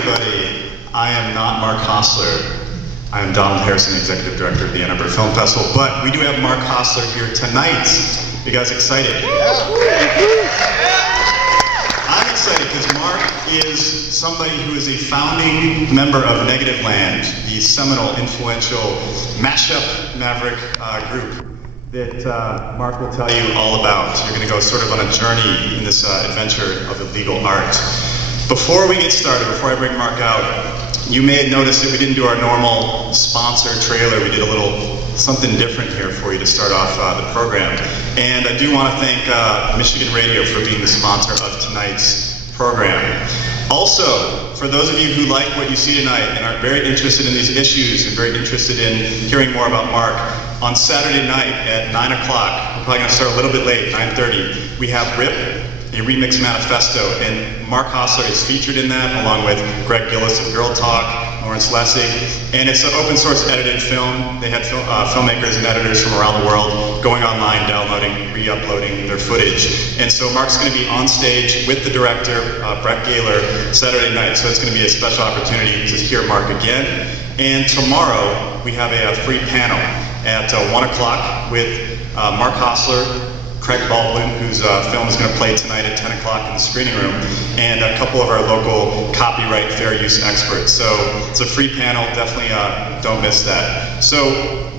everybody. I am not Mark Hosler. I am Donald Harrison, Executive Director of the Ann Arbor Film Festival, but we do have Mark Hosler here tonight. You guys excited? I'm excited because Mark is somebody who is a founding member of Negativland, the seminal, influential mashup maverick group that Mark will tell you all about. You're going to go sort of on a journey in this adventure of illegal art. Before we get started, before I bring Mark out, you may have noticed that we didn't do our normal sponsor trailer. We did a little something different here for you to start off the program. And I do want to thank Michigan Radio for being the sponsor of tonight's program. Also, for those of you who like what you see tonight and are very interested in these issues and very interested in hearing more about Mark, on Saturday night at 9 o'clock, we're probably going to start a little bit late, 9:30, we have RIP, a remix manifesto, and Mark Hosler is featured in that, along with Greg Gillis of Girl Talk, Lawrence Lessig, and it's an open source edited film. They had filmmakers and editors from around the world going online, downloading, re-uploading their footage. And so Mark's going to be on stage with the director, Brett Gaylor, Saturday night, so it's going to be a special opportunity to hear Mark again. And tomorrow, we have a free panel at 1 o'clock with Mark Hosler, Craig Baldwin, whose film is going to play tonight at 10 o'clock in the screening room, and a couple of our local copyright fair use experts. So it's a free panel, definitely don't miss that. So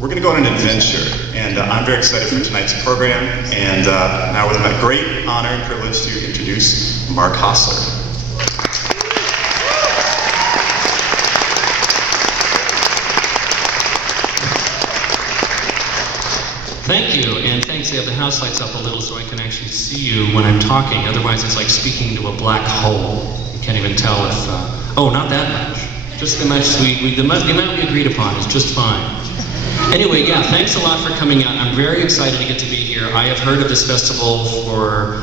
we're going to go on an adventure, and I'm very excited for tonight's program, and now with my great honor and privilege to introduce Mark Hosler. Thank you, and thanks. They have the house lights up a little so I can actually see you when I'm talking. Otherwise, it's like speaking to a black hole. You can't even tell if, oh, not that much. Just the much the amount we agreed upon is just fine. Anyway, yeah, thanks a lot for coming out. I'm very excited to get to be here. I have heard of this festival for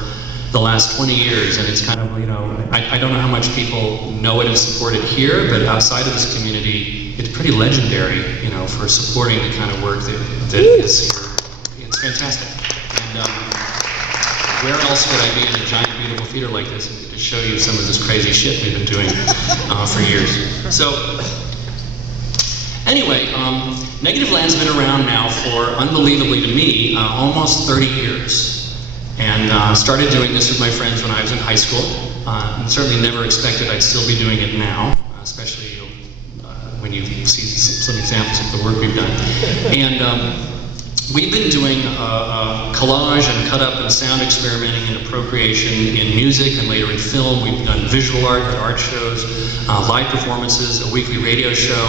the last 20 years, and it's kind of, you know, I don't know how much people know it and support it here, but outside of this community, it's pretty legendary, you know, for supporting the kind of work that is here. It's fantastic. And where else would I be in a giant, beautiful theater like this and get to show you some of this crazy shit we've been doing for years. So, anyway, Negativland's been around now for, unbelievably to me, almost 30 years. And started doing this with my friends when I was in high school. And certainly never expected I'd still be doing it now, especially when you see some examples of the work we've done. And we've been doing collage and cut up and sound experimenting and appropriation in music and later in film. We've done visual art at art shows, live performances, a weekly radio show.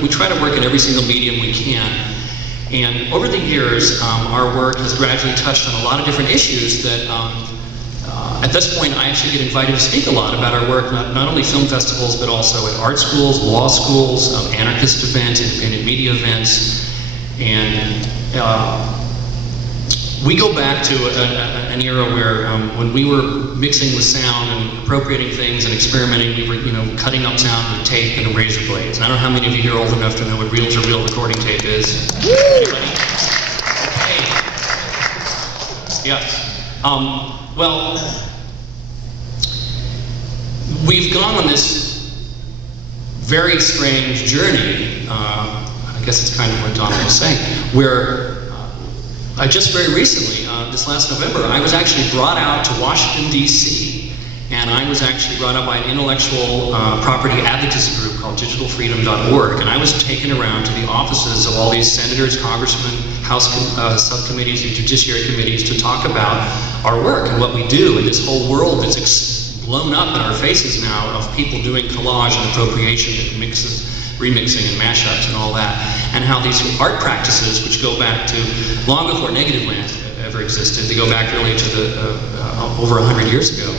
We try to work in every single medium we can. And over the years, our work has gradually touched on a lot of different issues that at this point I actually get invited to speak a lot about our work, not only film festivals, but also at art schools, law schools, anarchist events, independent media events. And we go back to an era where when we were mixing with sound and appropriating things and experimenting, we were, you know, cutting up sound with tape and razor blades. And I don't know how many of you here are old enough to know what reel-to-reel recording tape is. Anybody? Okay. Yes. Well, we've gone on this very strange journey. I guess it's kind of what Donald was saying, where just very recently, this last November, I was actually brought out to Washington, D.C., and I was actually brought up by an intellectual property advocacy group called digitalfreedom.org, and I was taken around to the offices of all these senators, congressmen, House subcommittees, and judiciary committees to talk about our work and what we do in this whole world that's blown up in our faces now of people doing collage and appropriation and remixing and mashups and all that, and how these art practices, which go back to long before Negativland ever existed, they go back really to over 100 years ago,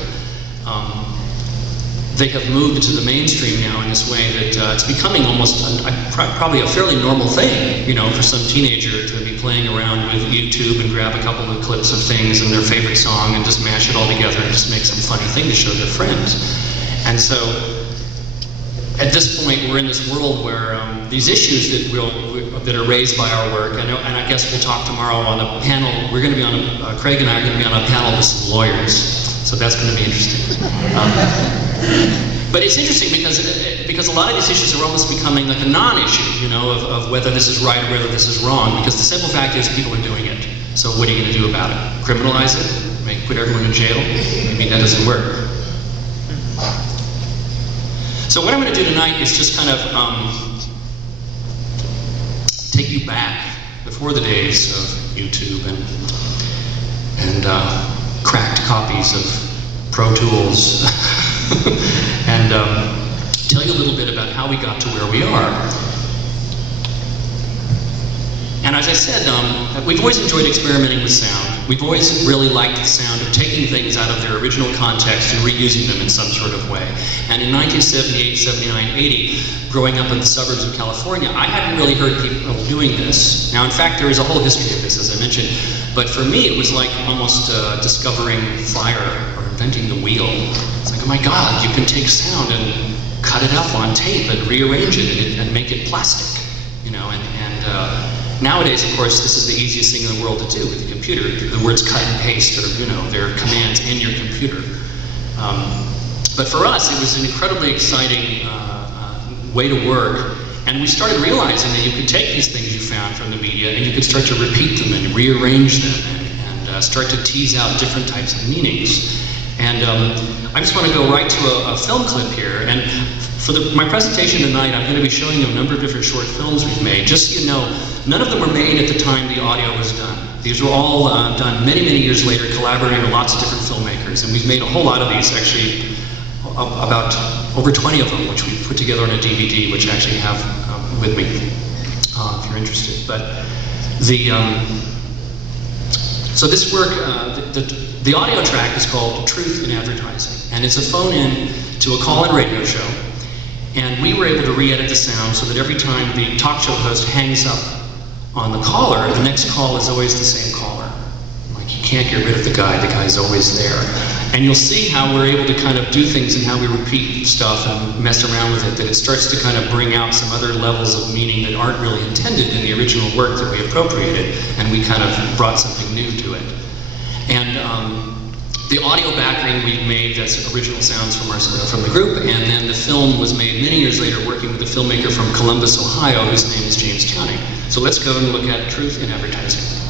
they have moved into the mainstream now in this way that it's becoming almost probably a fairly normal thing, you know, for some teenager to be playing around with YouTube and grab a couple of clips of things and their favorite song and just mash it all together and just make some funny thing to show their friends. And so at this point, we're in this world where these issues that are raised by our work, and I guess we'll talk tomorrow on a panel. We're going to be on Craig and I are going to be on a panel with some lawyers, so that's going to be interesting. But it's interesting because a lot of these issues are almost becoming like a non-issue, you know, of whether this is right or whether this is wrong, because the simple fact is people are doing it. So what are you going to do about it? Criminalize it? Put everyone in jail? Maybe that doesn't work. So what I'm going to do tonight is just kind of take you back before the days of YouTube and cracked copies of Pro Tools and tell you a little bit about how we got to where we are. And as I said, we've always enjoyed experimenting with sound. We've always really liked the sound of taking things out of their original context and reusing them in some sort of way. And in 1978, 79, 80, growing up in the suburbs of California, I hadn't really heard people doing this. Now, in fact, there is a whole history of this, as I mentioned. But for me, it was like almost discovering fire or inventing the wheel. It's like, oh my God, you can take sound and cut it up on tape and rearrange it and make it plastic, you know. Nowadays, of course, this is the easiest thing in the world to do with a computer. The words cut and paste are, you know, they're commands in your computer. But for us, it was an incredibly exciting way to work. And we started realizing that you could take these things you found from the media and you could start to repeat them and rearrange them and start to tease out different types of meanings. And I just want to go right to a film clip here. And for my presentation tonight, I'm going to be showing you a number of different short films we've made. Just so you know, none of them were made at the time the audio was done. These were all done many, many years later, collaborating with lots of different filmmakers. And we've made a whole lot of these, actually, about over 20 of them, which we've put together on a DVD, which I actually have with me, if you're interested. But so this work, the audio track is called Truth in Advertising. And it's a phone-in to a call-in radio show. And we were able to re-edit the sound so that every time the talk show host hangs up on the caller, the next call is always the same caller. Like, you can't get rid of the guy's always there. And you'll see how we're able to kind of do things and how we repeat stuff and mess around with it, that it starts to kind of bring out some other levels of meaning that aren't really intended in the original work that we appropriated, and we kind of brought something new to it. And the audio backing we made, that's original sounds from the group, and then the film was made many years later working with a filmmaker from Columbus, Ohio, whose name is James County. So let's go and look at Truth in Advertising.